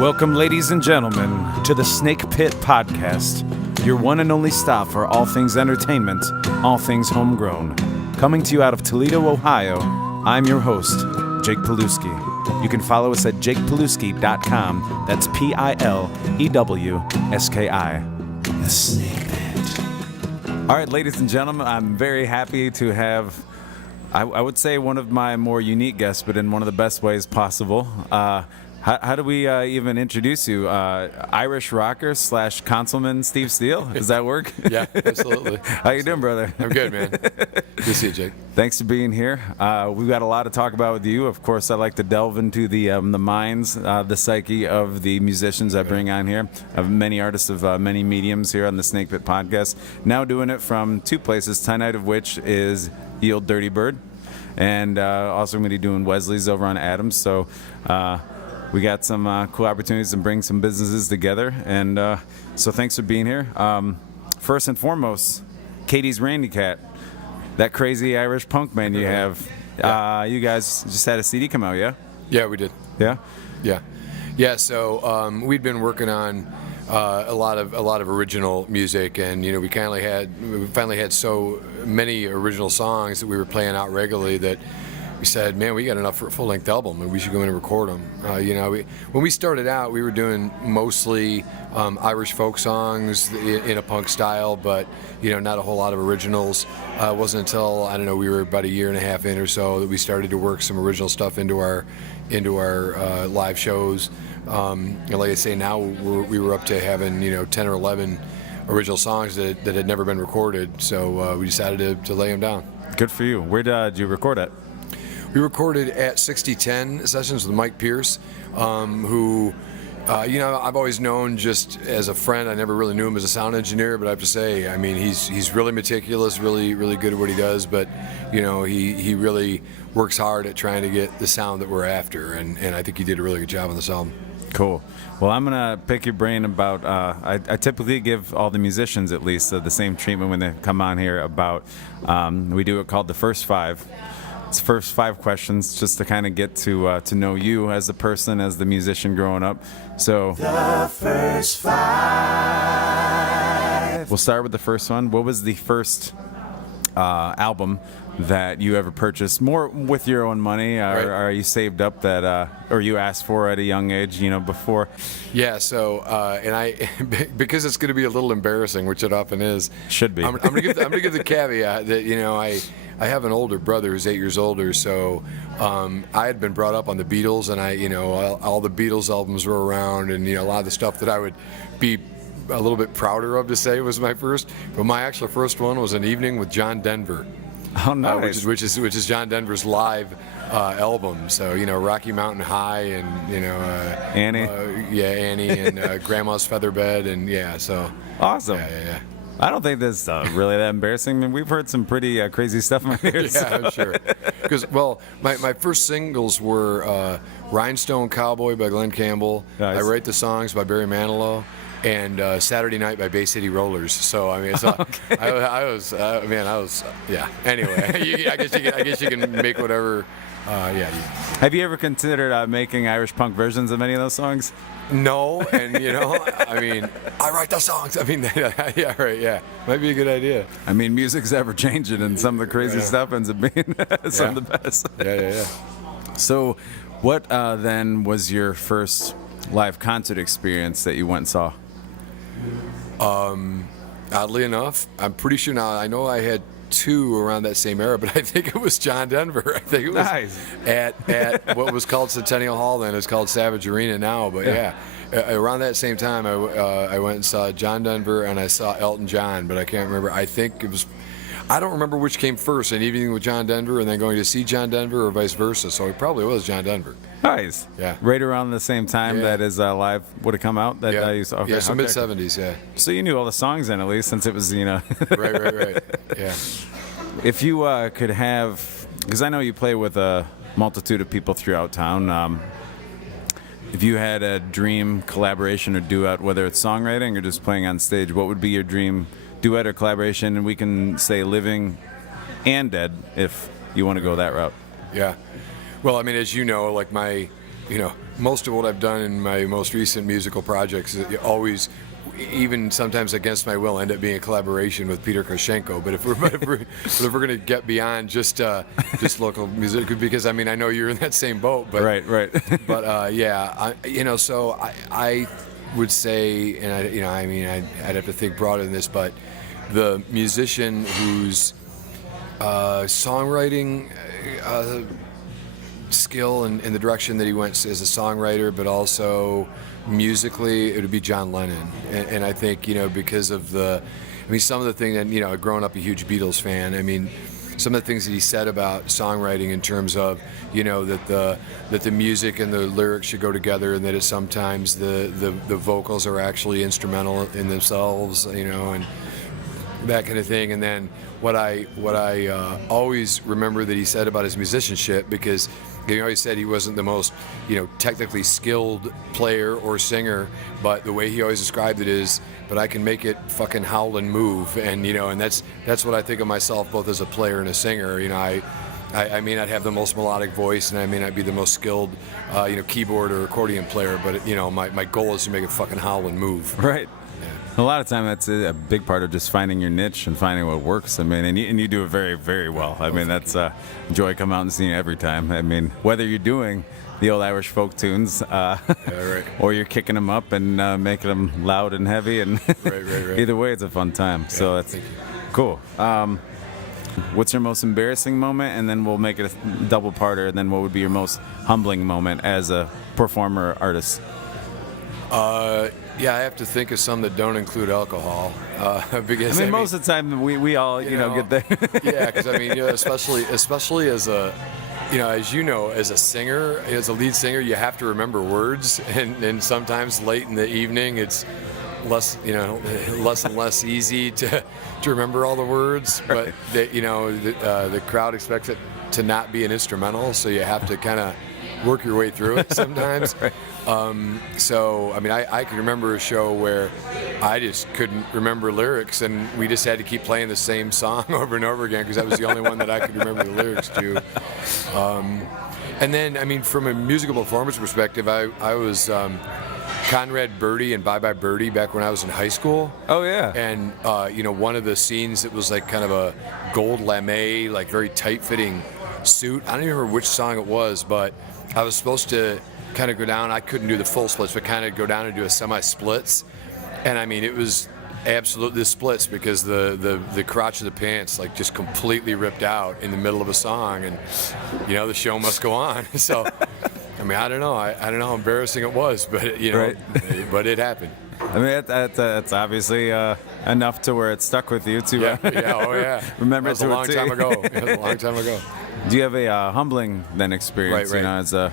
Welcome, ladies and gentlemen, to the Snake Pit Podcast, your one and only stop for all things entertainment, all things homegrown. Coming to you out of Toledo, Ohio, I'm your host, Jake Pilewski. You can follow us at jakepilewski.com. That's Pilewski. The Snake Pit. All right, ladies and gentlemen, I'm very happy to have, I would say, one of my more unique guests, but in one of the best ways possible. How do we even introduce you? Irish rocker / councilman Steve Steele? Does that work? Yeah, absolutely. How you doing, brother? I'm good, man. Good to see you, Jake. Thanks for being here. We've got a lot to talk about with you. Of course, I like to delve into the minds, the psyche of the musicians I bring on here. I have many artists of many mediums here on the Snake Pit Podcast. Now doing it from two places, tonight of which is Ye Olde Dirty Bird. And also I'm going to be doing Wesley's over on Adams. So we got some cool opportunities to bring some businesses together, and so thanks for being here. First and foremost, Katie's Randy Cat, that crazy Irish punk band you have. Yeah. You guys just had a CD come out, yeah? Yeah, we did. Yeah? Yeah. So we'd been working on a lot of original music, and we finally had so many original songs that we were playing out regularly that we said, man, we got enough for a full-length album, and we should go in and record them. When we started out, we were doing mostly Irish folk songs in a punk style, but not a whole lot of originals. It wasn't until we were about a year and a half in or so that we started to work some original stuff into our live shows. And like I say, now we were up to having 10 or 11 original songs that had never been recorded. So we decided to lay them down. Good for you. Where did you record at? We recorded at 6010 Sessions with Mike Pierce, who, I've always known just as a friend. I never really knew him as a sound engineer, but I have to say, I mean, he's really meticulous, really good at what he does, but, he really works hard at trying to get the sound that we're after, and I think he did a really good job on this album. Cool. Well, I'm going to pick your brain about, I typically give all the musicians at least the same treatment when they come on here about, we do it called the First Five. It's first 5 questions just to kind of get to know you as a person, as the musician growing up. So the first 5. We'll start with the first one. What was the first album that you ever purchased, more with your own money, or are you saved up that, or you asked for at a young age, before? Yeah, so, and I, because it's going to be a little embarrassing, which it often is. Should be. I'm going to give the caveat that, I have an older brother who's 8 years older, so I had been brought up on the Beatles, and all the Beatles albums were around, and, a lot of the stuff that I would be a little bit prouder of to say was my first. But my actual first one was An Evening with John Denver. Oh, nice. Which is John Denver's live album. So Rocky Mountain High, and Annie. Annie, and Grandma's Featherbed, and so awesome. Yeah. I don't think that's really that embarrassing. I mean, we've heard some pretty crazy stuff in here. Yeah, I'm sure. Because my first singles were Rhinestone Cowboy by Glenn Campbell, nice. I Write the Songs by Barry Manilow, and Saturday Night by Bay City Rollers. So I mean, it's okay. I was yeah. Anyway, I guess you can make whatever. Have you ever considered making Irish punk versions of any of those songs? No, and I mean, I write the songs. I mean, yeah, right, yeah, might be a good idea. I mean, music's ever changing, and some of the crazy stuff ends up being some of the best. Yeah. So, what then was your first live concert experience that you went and saw? Oddly enough, I'm pretty sure now. I know I had 2 around that same era, but I think it was John Denver. I think it was nice. at what was called Centennial Hall then. It's called Savage Arena now, but yeah. Around that same time, I went and saw John Denver, and I saw Elton John, but I can't remember. I think it was. I don't remember which came first, An Evening with John Denver and then going to see John Denver, or vice versa. So it probably was John Denver. Nice. Yeah. Right around the same time that his live would have come out. That you saw. Okay. Yeah. So mid-70s. Yeah. So you knew all the songs then, at least, since it was Right. Yeah. If you could have, because I know you play with a multitude of people throughout town. If you had a dream collaboration or duet, whether it's songwriting or just playing on stage, what would be your dream duet or collaboration? And we can say living and dead if you want to go that route. Yeah. Well, I mean, as you know, like my most of what I've done in my most recent musical projects always, even sometimes against my will, end up being a collaboration with Peter Koshenko. But if we're going to get beyond just local music, because I know you're in that same boat. But Right. But so I would say, and I'd have to think broader than this, but the musician whose songwriting skill and the direction that he went as a songwriter, but also musically, it would be John Lennon. And I think, because of some of the things that, growing up a huge Beatles fan, some of the things that he said about songwriting in terms of, that the music and the lyrics should go together, and that it's sometimes the vocals are actually instrumental in themselves, and that kind of thing. And then what I always remember that he said about his musicianship, because he always said he wasn't the most technically skilled player or singer, but the way he always described it is, but I can make it fucking howl and move. And and that's what I think of myself, both as a player and a singer. I may not have the most melodic voice, and I may not be the most skilled keyboard or accordion player, but my goal is to make it fucking howl and move. Right. A lot of time, that's a big part of just finding your niche and finding what works. And you do it very, very well. That's joy come out and see you every time. Whether you're doing the old Irish folk tunes, or you're kicking them up and making them loud and heavy, and right. Either way, it's a fun time. So that's cool. What's your most embarrassing moment? And then we'll make it a double parter. And then what would be your most humbling moment as a performer or artist? I have to think of some that don't include alcohol, because most of the time we all get there. Yeah, because especially as a as a singer, as a lead singer, you have to remember words, and sometimes late in the evening it's less and less easy to remember all the words. But the crowd expects it to not be an instrumental, so you have to kind of work your way through it sometimes. Right. I can remember a show where I just couldn't remember lyrics, and we just had to keep playing the same song over and over again, because that was the only one that I could remember the lyrics to. And then, from a musical performance perspective, I was Conrad Birdie and Bye Bye Birdie back when I was in high school. Oh, yeah. And, one of the scenes that was like kind of a gold lame, like very tight-fitting suit. I don't even remember which song it was, but I was supposed to kind of go down. I couldn't do the full splits, but kind of go down and do a semi-splits. And it was absolutely the splits, because the crotch of the pants like just completely ripped out in the middle of a song, and the show must go on. So I don't know how embarrassing it was, but Right. But it happened. That's obviously enough to where it stuck with you too. Remember, that was a long time ago. It was a long time ago. Do you have a humbling then experience? Right. As a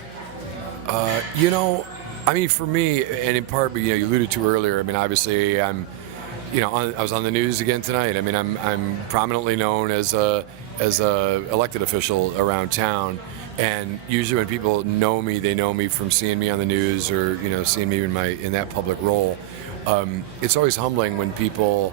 for me, and in part, but you alluded to earlier. Obviously, I was on the news again tonight. I'm prominently known as a elected official around town, and usually when people know me, they know me from seeing me on the news, or seeing me in that public role. It's always humbling when people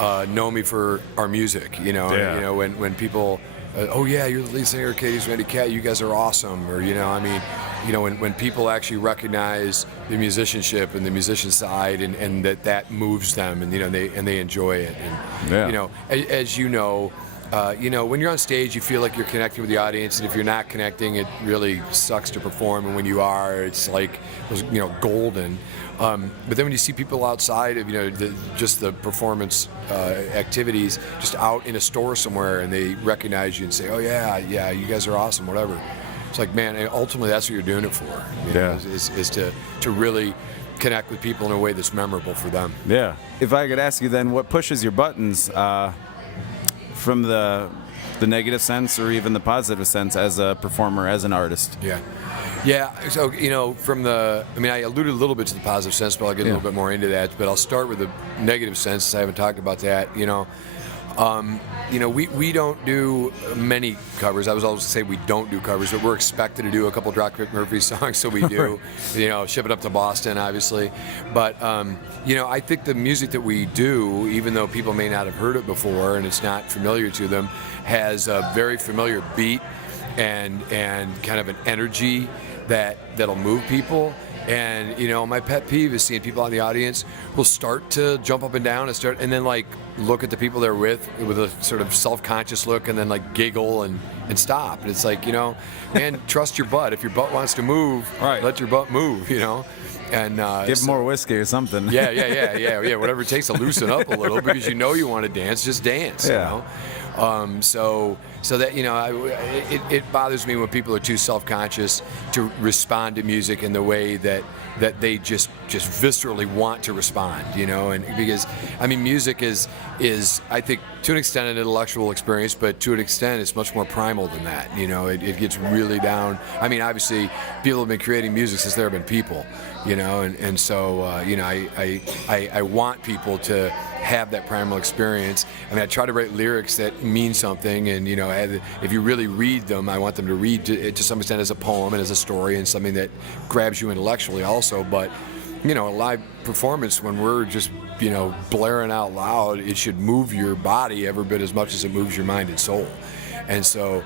know me for our music. When people. Oh yeah, you're the lead singer of Katie's Randy Cat. You guys are awesome. Or when people actually recognize the musicianship and the musician side, and that moves them, and they enjoy it. And as when you're on stage, you feel like you're connecting with the audience, and if you're not connecting, it really sucks to perform. And when you are, it's like golden. But then when you see people outside of just the performance activities, just out in a store somewhere, and they recognize you and say, "Oh yeah, you guys are awesome," whatever. It's like, man, ultimately that's what you're doing it for. Is to really connect with people in a way that's memorable for them. Yeah. If I could ask you then, what pushes your buttons from the negative sense or even the positive sense as a performer, as an artist? Yeah, so, I alluded a little bit to the positive sense, but I'll get a little bit more into that. But I'll start with the negative sense, since I haven't talked about that. We don't do many covers. I was always say we don't do covers, but we're expected to do a couple of Dropkick Murphy songs, so we do. Ship it up to Boston, obviously. But, I think the music that we do, even though people may not have heard it before and it's not familiar to them, has a very familiar beat. and kind of an energy that'll move people. And my pet peeve is seeing people in the audience will start to jump up and down and then like look at the people they're with a sort of self-conscious look, and then like giggle and stop. And it's like, man, trust your butt. If your butt wants to move, right, let your butt move. And give more whiskey or something. Yeah. Whatever it takes to loosen up a little, because you want to dance, just dance. Yeah. So that it bothers me when people are too self-conscious to respond to music in the way that they just viscerally want to respond, and because music is I think to an extent an intellectual experience, but to an extent it's much more primal than that. It gets really down. Obviously people have been creating music since there have been people, and so I want people to have that primal experience. I try to write lyrics that mean something, and if you really read them, I want them to read to some extent as a poem and as a story and something that grabs you intellectually also. But a live performance, when we're just blaring out loud, it should move your body every bit as much as it moves your mind and soul. And so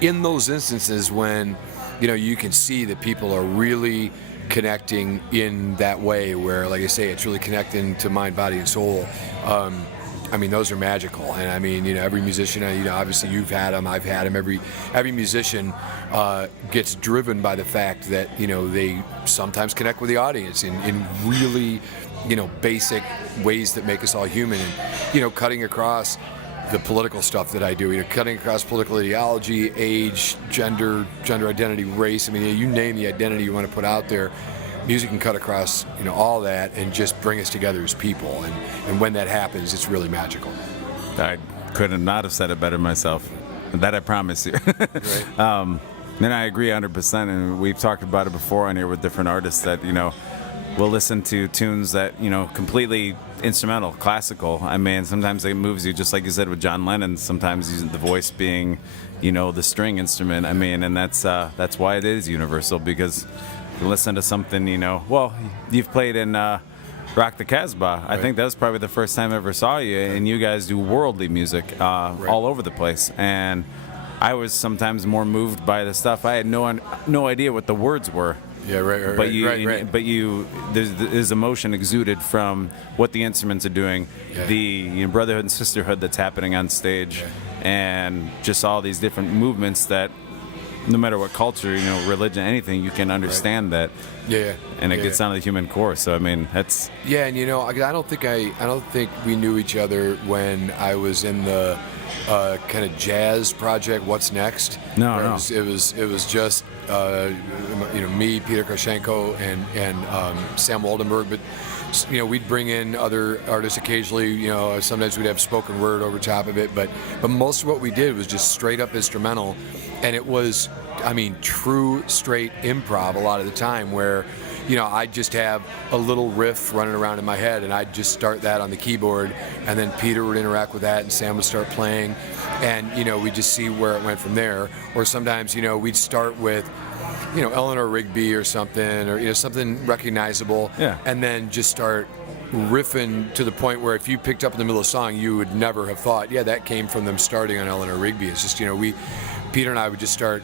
in those instances when you can see that people are really connecting in that way, where, like I say, it's really connecting to mind, body, and soul. Those are magical. And every musician, obviously you've had them, I've had them. Every musician gets driven by the fact that they sometimes connect with the audience in really basic ways that make us all human. And cutting across the political stuff that I do, cutting across political ideology, age, gender identity, race. You name the identity you want to put out there, music can cut across all that and just bring us together as people. And when that happens, it's really magical. I could not have said it better myself. That I promise you. Right. And I agree 100%. And we've talked about it before on here with different artists that we'll listen to tunes that completely instrumental, classical. Sometimes it moves you, just like you said with John Lennon. Sometimes using the voice being, the string instrument. And that's why it is universal, because you listen to something, well, you've played in Rock the Casbah. I think that was probably the first time I ever saw you, and you guys do worldly music all over the place. And I was sometimes more moved by the stuff. I had no idea what the words were. Yeah, right. But there's emotion exuded from what the instruments are doing, the brotherhood and sisterhood that's happening on stage, and just all these different movements that, no matter what culture, religion, anything, you can understand that. Yeah. And it gets down to the human core. So that's. Yeah, and I don't think we knew each other when I was in the kind of jazz project. What's next? No. It was just me, Peter Krashenko, and Sam Waldenberg. But we'd bring in other artists occasionally. Sometimes we'd have spoken word over top of it. But most of what we did was just straight up instrumental, and it was, true straight improv a lot of the time, where I'd just have a little riff running around in my head, and I'd just start that on the keyboard, and then Peter would interact with that, and Sam would start playing, and we'd just see where it went from there. Or sometimes we'd start with Eleanor Rigby or something, or something recognizable, and then just start riffing to the point where if you picked up in the middle of a song, you would never have thought, that came from them starting on Eleanor Rigby. It's just Peter and I would just start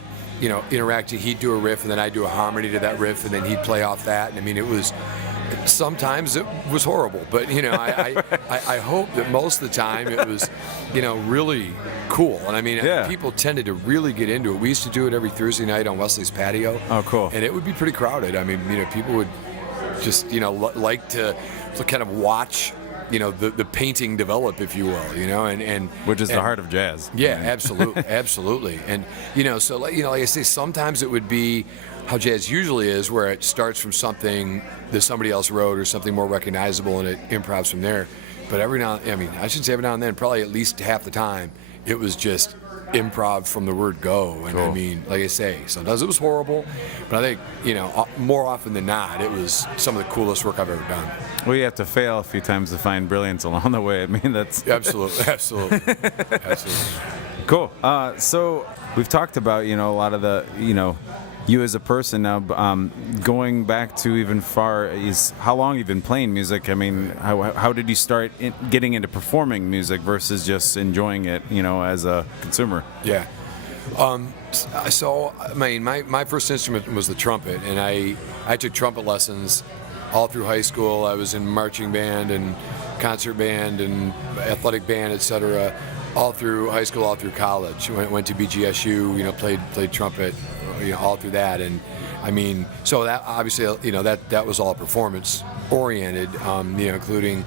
interacting. He'd do a riff, and then I'd do a harmony to that riff, and then he'd play off that. And it was, sometimes it was horrible, but I hope that most of the time it was really cool. And people tended to really get into it. We used to do it every Thursday night on Wesley's patio. Oh, cool. And it would be pretty crowded. People would just like to kind of watch the painting develop, if you will, and which is the heart of jazz. Yeah, absolutely. And so like I say, sometimes it would be how jazz usually is, where it starts from something that somebody else wrote or something more recognizable, and it improvs from there. But every now, I shouldn't say every now and then, probably at least half the time, it was just improv from the word go. And cool. Like I say, sometimes it was horrible, but I think more often than not, it was some of the coolest work I've ever done. Well, you have to fail a few times to find brilliance along the way. That's absolutely. Cool. So we've talked about a lot of the you as a person now. Going back to even far is how long you've been playing music. How did you start getting into performing music versus just enjoying it as a consumer? Yeah. So, I mean, my first instrument was the trumpet, and I took trumpet lessons all through high school. I was in marching band and concert band and athletic band, etc. All through high school, all through college. Went to BGSU, played trumpet, all through that. And I mean, so that obviously, that was all performance oriented, including,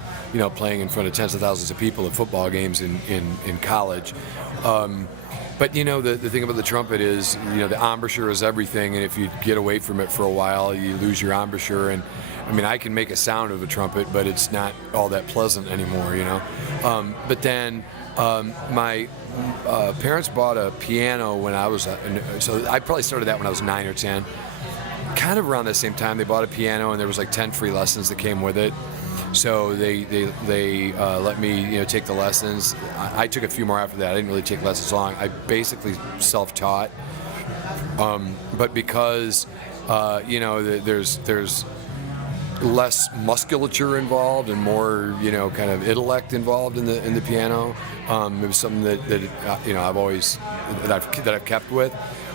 playing in front of tens of thousands of people at football games in college. But the thing about the trumpet is, the embouchure is everything, and if you get away from it for a while, you lose your embouchure. And I mean, I can make a sound of a trumpet, but it's not all that pleasant anymore, But then my parents bought a piano when I was, so I probably started that when I was 9 or 10. Kind of around the same time, they bought a piano, and there was like 10 free lessons that came with it. So they let me take the lessons. I took a few more after that. I didn't really take lessons long. I basically self-taught. But because there's less musculature involved and more kind of intellect involved in the piano, it was something that I've always that I've kept with.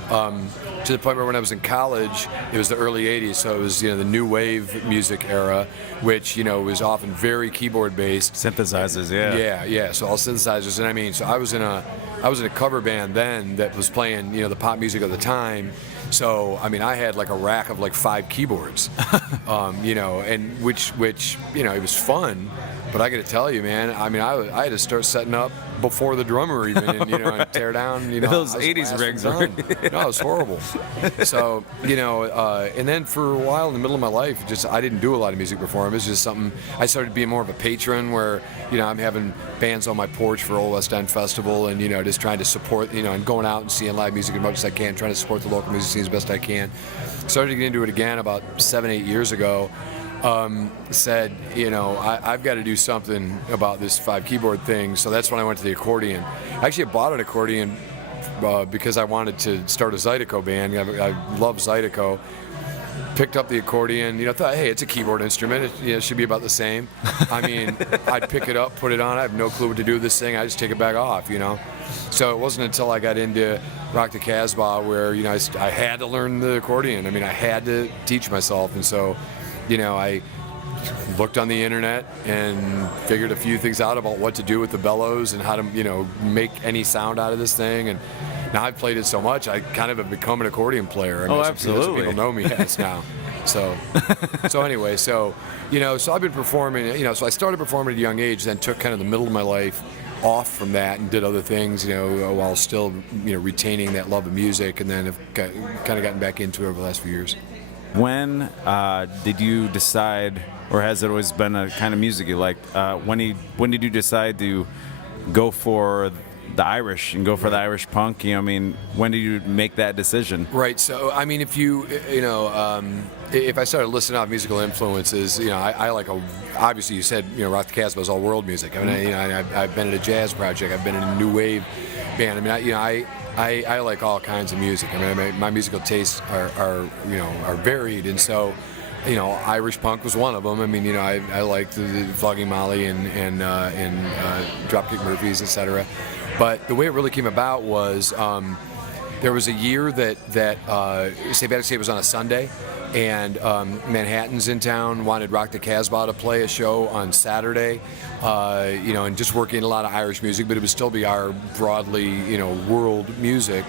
To the point where when I was in college, it was the early 80s, so it was the new wave music era, which was often very keyboard based. Synthesizers, yeah. Yeah. So all synthesizers, and I mean, so I was in a cover band then that was playing the pop music of the time. So I mean, I had like a rack of like 5 keyboards, and which it was fun. But I got to tell you, man, I mean, I had to start setting up before the drummer even, and tear down, those 80s rigs. No, it was horrible. So, and then for a while in the middle of my life, I didn't do a lot of music before. It was just something, I started being more of a patron where, I'm having bands on my porch for Old West End Festival and, just trying to support, and going out and seeing live music as much as I can, trying to support the local music scene as best I can. Started to get into it again about 7-8 years ago. Said, I've got to do something about this 5 keyboard thing. So that's when I went to the accordion. Actually, I bought an accordion because I wanted to start a Zydeco band. I love Zydeco. Picked up the accordion, thought, hey, it's a keyboard instrument. It should be about the same. I mean, I'd pick it up, put it on. I have no clue what to do with this thing. I just take it back off, So it wasn't until I got into Rock the Casbah where, I had to learn the accordion. I mean, I had to teach myself. And so, I looked on the internet and figured a few things out about what to do with the bellows and how to, make any sound out of this thing. And now I've played it so much, I kind of have become an accordion player. I mean, absolutely. People know me as now. So anyway, so I've been performing, so I started performing at a young age, then took kind of the middle of my life off from that and did other things, while still, retaining that love of music, and then have kind of gotten back into it over the last few years. When did you decide, or has it always been a kind of music you liked? When did you decide to go for the Irish and go for the Irish punk? When did you make that decision? Right. So, I mean, if if I started listing off musical influences, I like obviously you said, Rock the Casbah is all world music. I mean, I've been in a jazz project. I've been in a new wave band. I mean, I like all kinds of music. I mean, my musical tastes are varied, and so, Irish punk was one of them. I mean, I liked the Flogging Molly and Dropkick Murphys, etc. But the way it really came about was there was a year that St. Patrick's Day was on a Sunday, and Manhattan's in town wanted Rock the Casbah to play a show on Saturday, and just working a lot of Irish music, but it would still be our broadly, world music,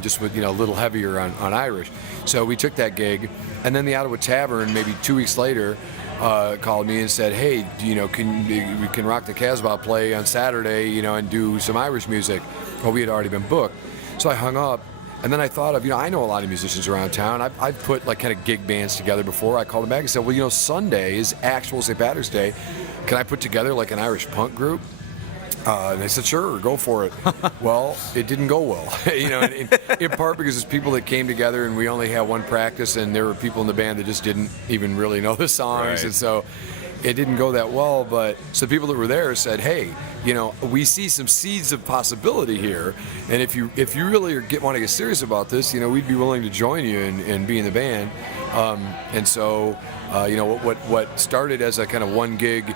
just with, a little heavier on Irish. So we took that gig, and then the Ottawa Tavern, maybe 2 weeks later, called me and said, hey, can Rock the Casbah play on Saturday, and do some Irish music? Well, we had already been booked. So I hung up, and then I thought of, I know a lot of musicians around town. I've put like kind of gig bands together before. I called them back and said, well, Sunday is actual St. Patrick's Day. Can I put together like an Irish punk group? And they said, sure, go for it. Well, it didn't go well, in part because it's people that came together and we only had one practice, and there were people in the band that just didn't even really know the songs. Right. And so, it didn't go that well, but some people that were there said, hey, we see some seeds of possibility here, and if you really want to get serious about this, we'd be willing to join you and be in the band. And so, what started as a kind of one gig,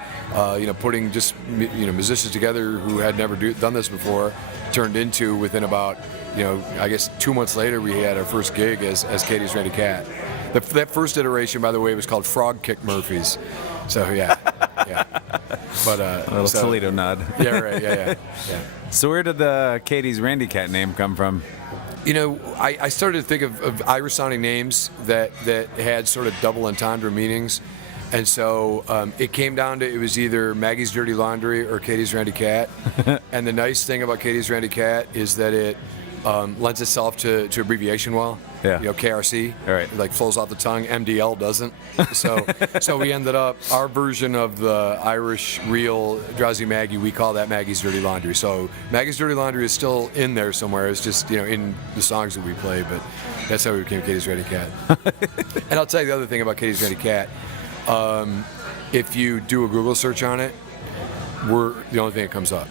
putting just musicians together who had never done this before, turned into, within about, I guess 2 months later, we had our first gig as Katie's Randy Cat. That first iteration, by the way, was called Frog Kick Murphys. So yeah. But a little Toledo nod. Yeah, right. Yeah. So where did the Katie's Randy Cat name come from? I started to think of Irish-sounding names that had sort of double entendre meanings, and so it came down to, it was either Maggie's Dirty Laundry or Katie's Randy Cat. And the nice thing about Katie's Randy Cat is that it lends itself to abbreviation well. Yeah. KRC. All right. It like flows off the tongue. MDL doesn't. So we ended up, our version of the Irish real Drowsy Maggie, we call that Maggie's Dirty Laundry. So Maggie's Dirty Laundry is still in there somewhere. It's just, in the songs that we play, but that's how we became Katie's Randy Cat. And I'll tell you the other thing about Katie's Randy Cat. If you do a Google search on it, we're the only thing that comes up.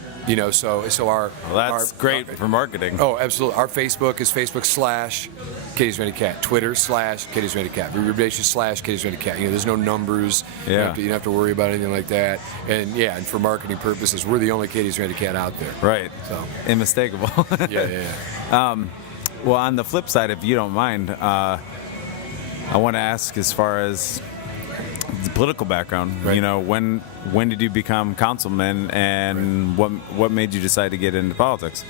So our... Well, that's great for marketing. Oh, absolutely. Our Facebook is Facebook/ Katie's Randy Cat. Twitter / Katie's Randy Cat. Reverberation / Katie's Randy Cat. There's no numbers. Yeah. You don't have to worry about anything like that. And and for marketing purposes, we're the only Katie's Randy Cat out there. Right. So unmistakable. Yeah. Well, on the flip side, if you don't mind, I want to ask, as far as the political background, right. When did you become councilman, and right. what made you decide to get into politics?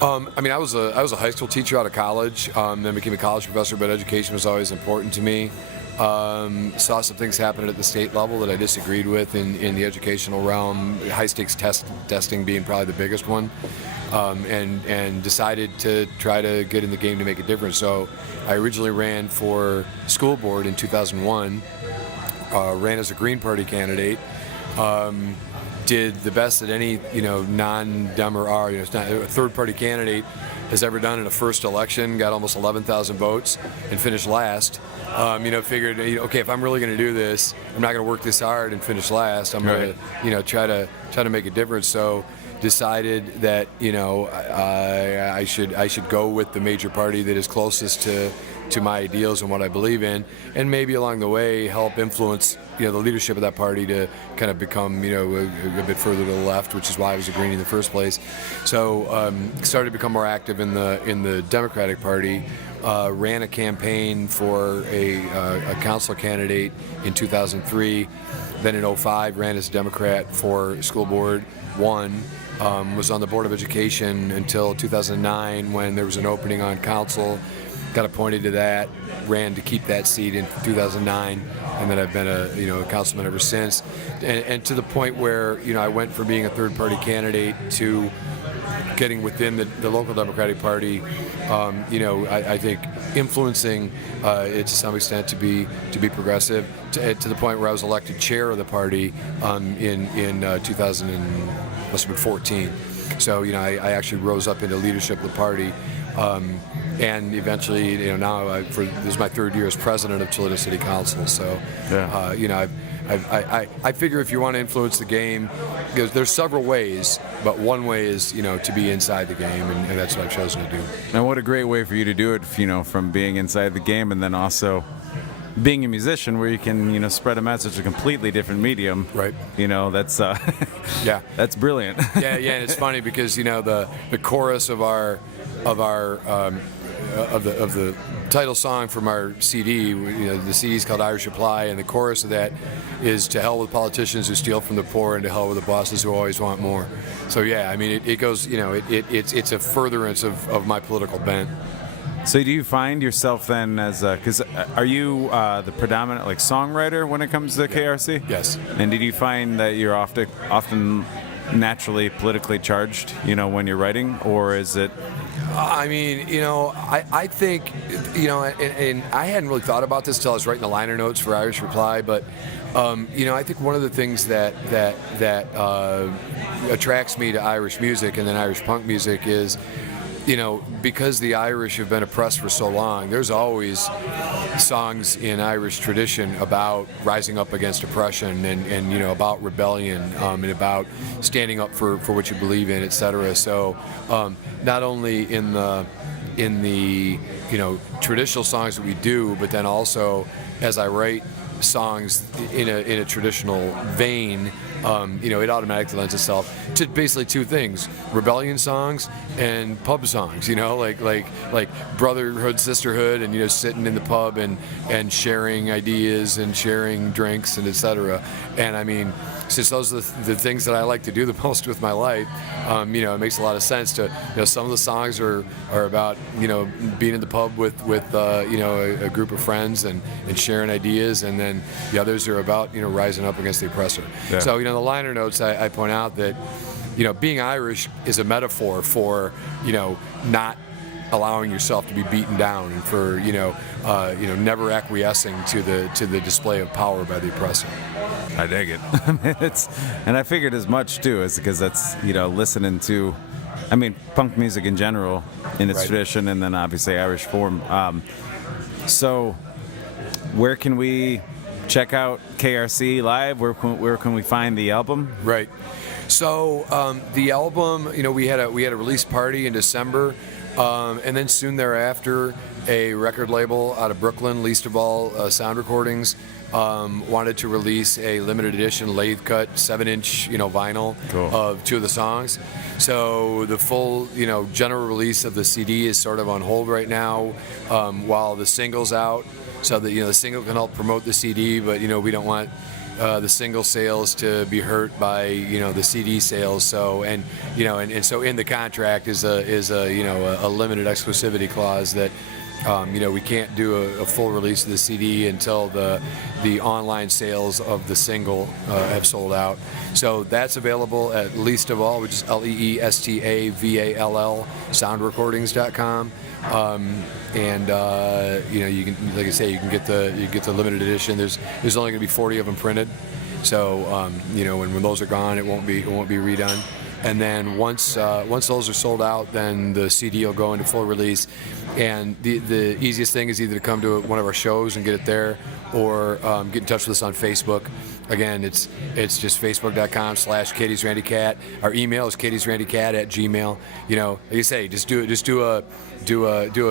I was a high school teacher out of college, then became a college professor, but education was always important to me. Saw some things happen at the state level that I disagreed with in the educational realm, high stakes testing being probably the biggest one, and decided to try to get in the game to make a difference. So I originally ran for school board in 2001, ran as a Green Party candidate, did the best that any non-Dem or R, it's not a third-party candidate has ever done in a first election. Got almost 11,000 votes and finished last. Figured okay, if I'm really going to do this, I'm not going to work this hard and finish last. I'm going to try to make a difference. So decided that I should go with the major party that is closest to my ideals and what I believe in, and maybe along the way help influence the leadership of that party to kind of become a bit further to the left, which is why I was a Greenie in the first place. So started to become more active in the Democratic Party. Ran a campaign for a council candidate in 2003. Then in 2005 ran as a Democrat for school board, won. Was on the Board of Education until 2009 when there was an opening on council. Got appointed to that, ran to keep that seat in 2009, and then I've been a councilman ever since. And to the point where I went from being a third-party candidate to getting within the local Democratic Party. I think influencing it to some extent to be progressive to the point where I was elected chair of the party in 2014. So I actually rose up into leadership of the party. And eventually, now this is my third year as president of Toledo City Council. So, I figure if you want to influence the game, because there's several ways, but one way is to be inside the game, and that's what I've chosen to do. And what a great way for you to do it, from being inside the game, and then also being a musician, where you can spread a message, a completely different medium. Right. That's that's brilliant. Yeah, and it's funny because the chorus of the title song from our CD, the CD is called Irish Reply, and the chorus of that is "To hell with politicians who steal from the poor, and to hell with the bosses who always want more." So it goes, it's a furtherance of my political bent. So do you find yourself then as because are you the predominant songwriter when it comes to KRC? Yes. And did you find that you're often naturally politically charged, when you're writing, or is it? I think, and I hadn't really thought about this until I was writing the liner notes for Irish Reply, but, I think one of the things that attracts me to Irish music and then Irish punk music is because the Irish have been oppressed for so long, there's always songs in Irish tradition about rising up against oppression and about rebellion and about standing up for what you believe in, etc. So not only in the traditional songs that we do, but then also as I write songs in a traditional vein, it automatically lends itself to basically two things: rebellion songs and pub songs. Like brotherhood, sisterhood, and sitting in the pub and sharing ideas and sharing drinks and etc. And I mean, since those are the things that I like to do the most with my life, it makes a lot of sense to some of the songs are about being in the pub with a group of friends and sharing ideas, and then the others are about rising up against the oppressor. Yeah. So in the liner notes I point out that being Irish is a metaphor for not allowing yourself to be beaten down, and for never acquiescing to the display of power by the oppressor. I dig it. And I figured as much too, is because that's listening to, punk music in general in its Right. tradition, and then obviously Irish form. So, where can we check out KRC live? Where can we find the album? Right. So the album, we had a release party in December, and then soon thereafter, a record label out of Brooklyn, least of all Sound Recordings, wanted to release a limited edition lathe cut 7-inch vinyl Cool. of two of the songs. So the full general release of the CD is sort of on hold right now, while the single's out. So that the single can help promote the CD, but we don't want the single sales to be hurt by the CD sales. So and so in the contract is a limited exclusivity clause that we can't do a full release of the CD until the online sales of the single have sold out. So that's available at Least of All, which is LEESTAVALL, soundrecordings.com. And you can, like I say, you can get the limited edition. There's only going to be 40 of them printed, so when those are gone, it won't be redone. And then once those are sold out, then the CD will go into full release. And the easiest thing is either to come to one of our shows and get it there, or get in touch with us on Facebook. Again, it's just facebook.com/KatiesRandyCat. Our email is katiesrandycat@gmail. Like you say, just do a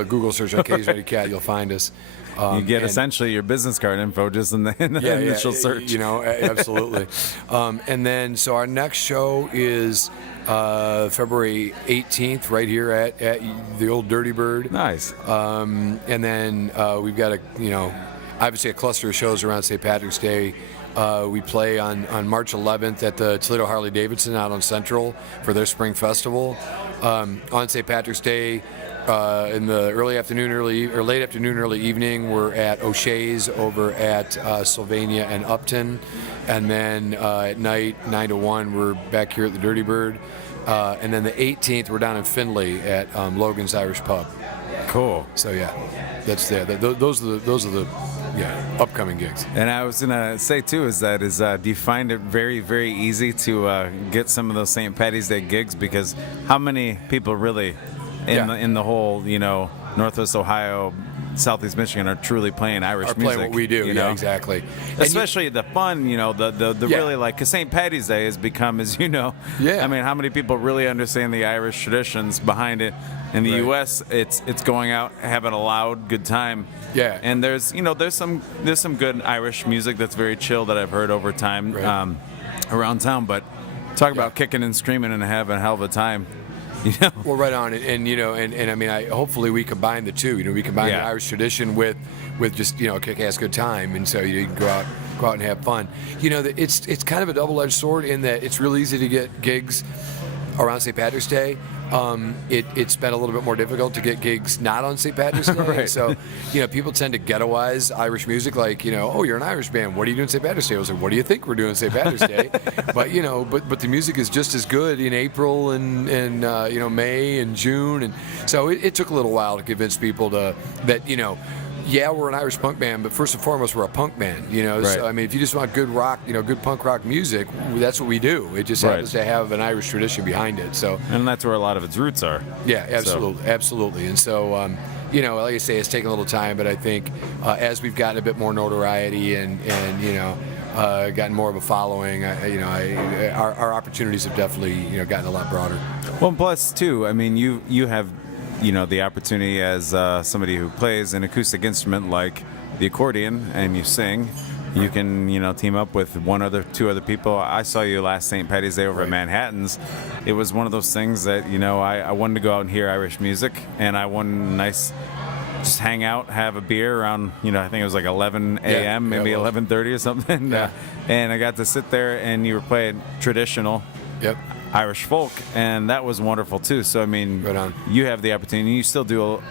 Google search on Katie's Randy Cat. You'll find us. You get essentially your business card info just in the initial search. Absolutely. And then, so our next show is February 18th, right here at the old Dirty Bird. Nice. And then we've got obviously a cluster of shows around St. Patrick's Day. We play on March 11th at the Toledo Harley Davidson out on Central for their spring festival. On St. Patrick's Day, in the late afternoon, early evening, we're at O'Shea's over at Sylvania and Upton, and then at night 9 to 1 we're back here at the Dirty Bird, and then the 18th we're down in Findlay at Logan's Irish Pub. Cool. So yeah, that's there. Those are the upcoming gigs. And I was gonna say too, do you find it very, very easy to get some of those St. Patty's Day gigs? Because how many people really in the whole Northwest Ohio, Southeast Michigan are truly playing Irish music? Playing what we do, exactly. Especially the fun, the really, like, because St. Patty's Day has become, as you know, how many people really understand the Irish traditions behind it? In the U.S., it's going out, having a loud, good time. Yeah. And there's some good Irish music that's very chill that I've heard over time around town. But talk about kicking and screaming and having a hell of a time. Well, right on, and hopefully we combine the two. We combine the Irish tradition with just a kick-ass good time, and so you can go out and have fun. It's kind of a double-edged sword in that it's real easy to get gigs around St. Patrick's Day. It's been a little bit more difficult to get gigs not on St. Patrick's Day. Right. So, people tend to ghettoize Irish music, like, oh, you're an Irish band. What are you doing St. Patrick's Day? I was like, what do you think we're doing St. Patrick's Day? But the music is just as good in April and May and June, and so it took a little while to convince people that Yeah, we're an Irish punk band, but first and foremost, we're a punk band. Right. So I mean, if you just want good rock, good punk rock music, that's what we do. It just happens to have an Irish tradition behind it. So, and that's where a lot of its roots are. yeah, absolutely. And so, like I say, it's taken a little time, but I think as we've gotten a bit more notoriety and gotten more of a following, our opportunities have definitely gotten a lot broader. Well, plus too, I mean, you have the opportunity as somebody who plays an acoustic instrument like the accordion, and you sing. You can team up with two other people. I saw you last St. Patty's Day over at Manhattan's. It was one of those things that I wanted to go out and hear Irish music, and I wanted just hang out, have a beer around, I think it was like 11 a.m., maybe 11:30 or something. Yeah. And I got to sit there, and you were playing traditional Irish folk, and that was wonderful too. So I mean, right on. You have the opportunity. You still do,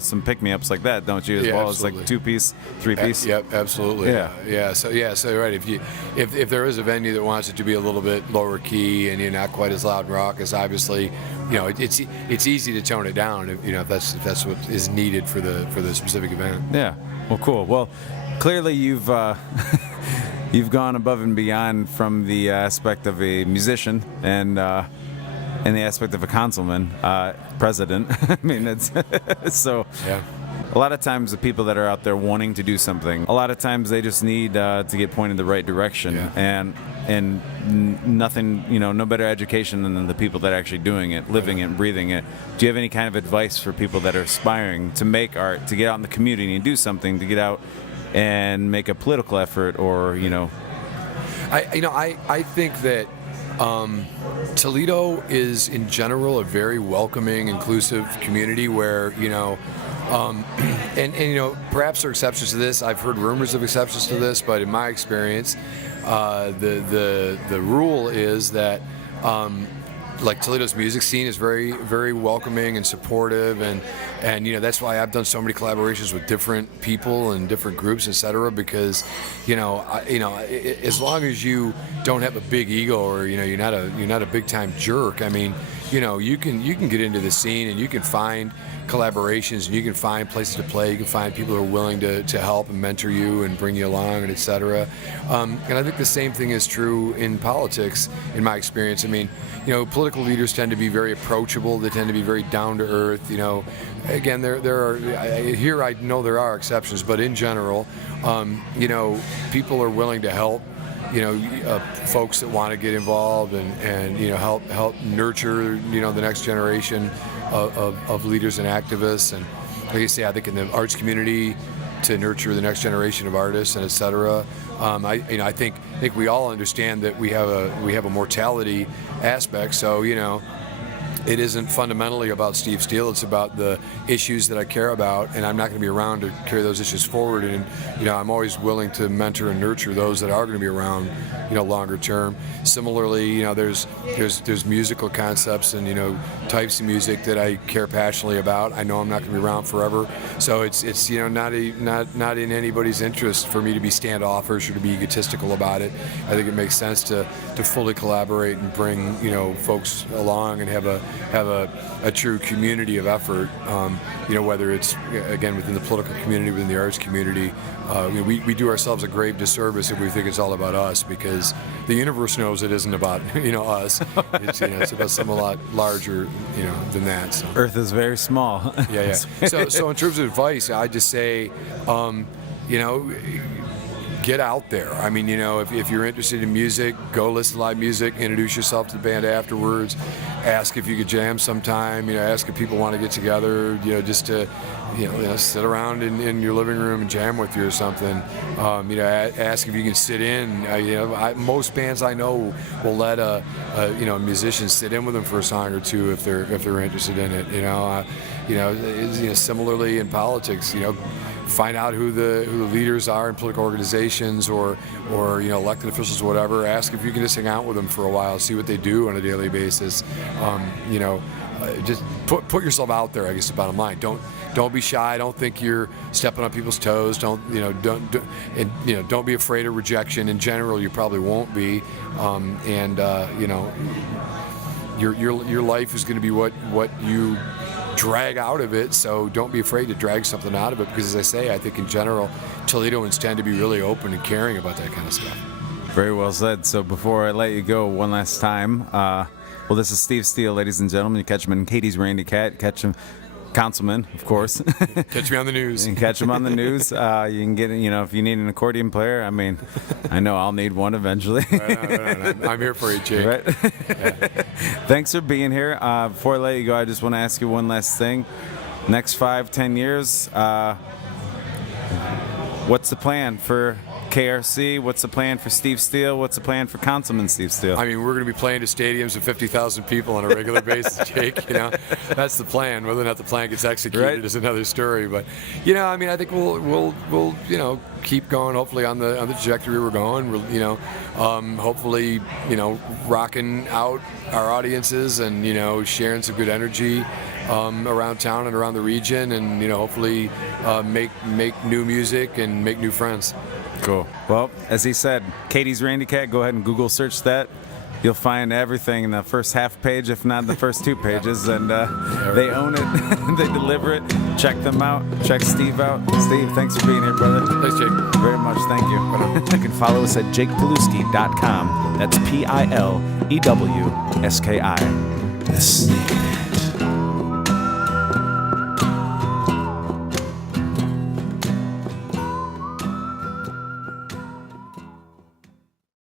some pick-me-ups like that, don't you? As well absolutely. as like 2-piece, 3-piece. Yep, absolutely. Yeah. So right. If there is a venue that wants it to be a little bit lower key and not quite as loud and raucous, obviously, it's easy to tone it down. If that's what is needed for the specific event. Yeah. Well, cool. Well, clearly you've. You've gone above and beyond from the aspect of a musician and the aspect of a councilman, president. I mean, it's so. Yeah. A lot of times, the people that are out there wanting to do something, a lot of times they just need to get pointed in the right direction, Yeah. and nothing, no better education than the people that are actually doing it, living it, breathing it. Do you have any kind of advice for people that are aspiring to make art, to get out in the community and do something, to get out and make a political effort, or I think that Toledo is in general a very welcoming, inclusive community where perhaps there are exceptions to this. I've heard rumors of exceptions to this, but in my experience, the rule is that like Toledo's music scene is very, very welcoming and supportive, and that's why I've done so many collaborations with different people and different groups, etc. Because as long as you don't have a big ego, or you're not a big time jerk, I mean, you can get into the scene and you can find collaborations, and you can find places to play. You can find people who are willing to help and mentor you and bring you along, and etc. And I think the same thing is true in politics, in my experience. I mean, political leaders tend to be very approachable. They tend to be very down to earth. Again, there are here. I know there are exceptions, but in general, people are willing to help. Folks that want to get involved and help nurture the next generation of leaders and activists. And like I say, I think in the arts community, to nurture the next generation of artists and etc. I think we all understand that we have a mortality aspect. So it isn't fundamentally about Steve Steele. It's about the issues that I care about, and I'm not going to be around to carry those issues forward. And I'm always willing to mentor and nurture those that are going to be around, longer term. Similarly, there's musical concepts and types of music that I care passionately about. I know I'm not going to be around forever, so it's not in anybody's interest for me to be standoffish or to be egotistical about it. I think it makes sense to fully collaborate and bring folks along and have a true community of effort, whether it's, again, within the political community, within the arts community. We do ourselves a grave disservice if we think it's all about us, because the universe knows it isn't about us. It's about something a lot larger than that. So. Earth is very small. Yeah. So in terms of advice, I just say, get out there. I mean, if you're interested in music, go listen to live music, introduce yourself to the band afterwards, ask if you could jam sometime, ask if people want to get together, just to, sit around in your living room and jam with you or something. Ask if you can sit in. Most bands I know will let a musician sit in with them for a song or two if they're interested in it. Similarly in politics, find out who the leaders are in political organizations or elected officials or whatever. Ask if you can just hang out with them for a while, see what they do on a daily basis. Just put yourself out there, I guess, the bottom line. Don't be shy. Don't think you're stepping on people's toes. Don't be afraid of rejection. In general, you probably won't be. Your life is going to be what you drag out of it. So don't be afraid to drag something out of it, because as I say, I think in general, Toledoans tend to be really open and caring about that kind of stuff. Very well said. So before I let you go one last time, well, this is Steve Steele, ladies and gentlemen. You catch him in Katie's Randy Cat. Catch him, Councilman, of course. Catch me on the news. You can catch him on the news. You can get, if you need an accordion player, I mean, I know I'll need one eventually. Right on. I'm here for you, Jake. Right? Yeah. Thanks for being here. Before I let you go, I just want to ask you one last thing. Next 5-10 years, what's the plan for KRC? What's the plan for Steve Steele? What's the plan for Councilman Steve Steele? I mean, we're going to be playing to stadiums of 50,000 people on a regular basis, Jake. That's the plan. Whether or not the plan gets executed is another story. But I mean, I think we'll keep going. Hopefully on the trajectory we're going. Hopefully rocking out our audiences and sharing some good energy around town and around the region, and hopefully make new music and make new friends. Cool. Well, as he said, Katie's Randy Cat, go ahead and Google search that. You'll find everything in the first half page, if not the first 2 pages, and they own it. They deliver it. Check them out. Check Steve out. Steve, thanks for being here, brother. Thanks, Jake. Very much. Thank you. You can follow us at jakepilewski.com. That's Pilewski. The Snake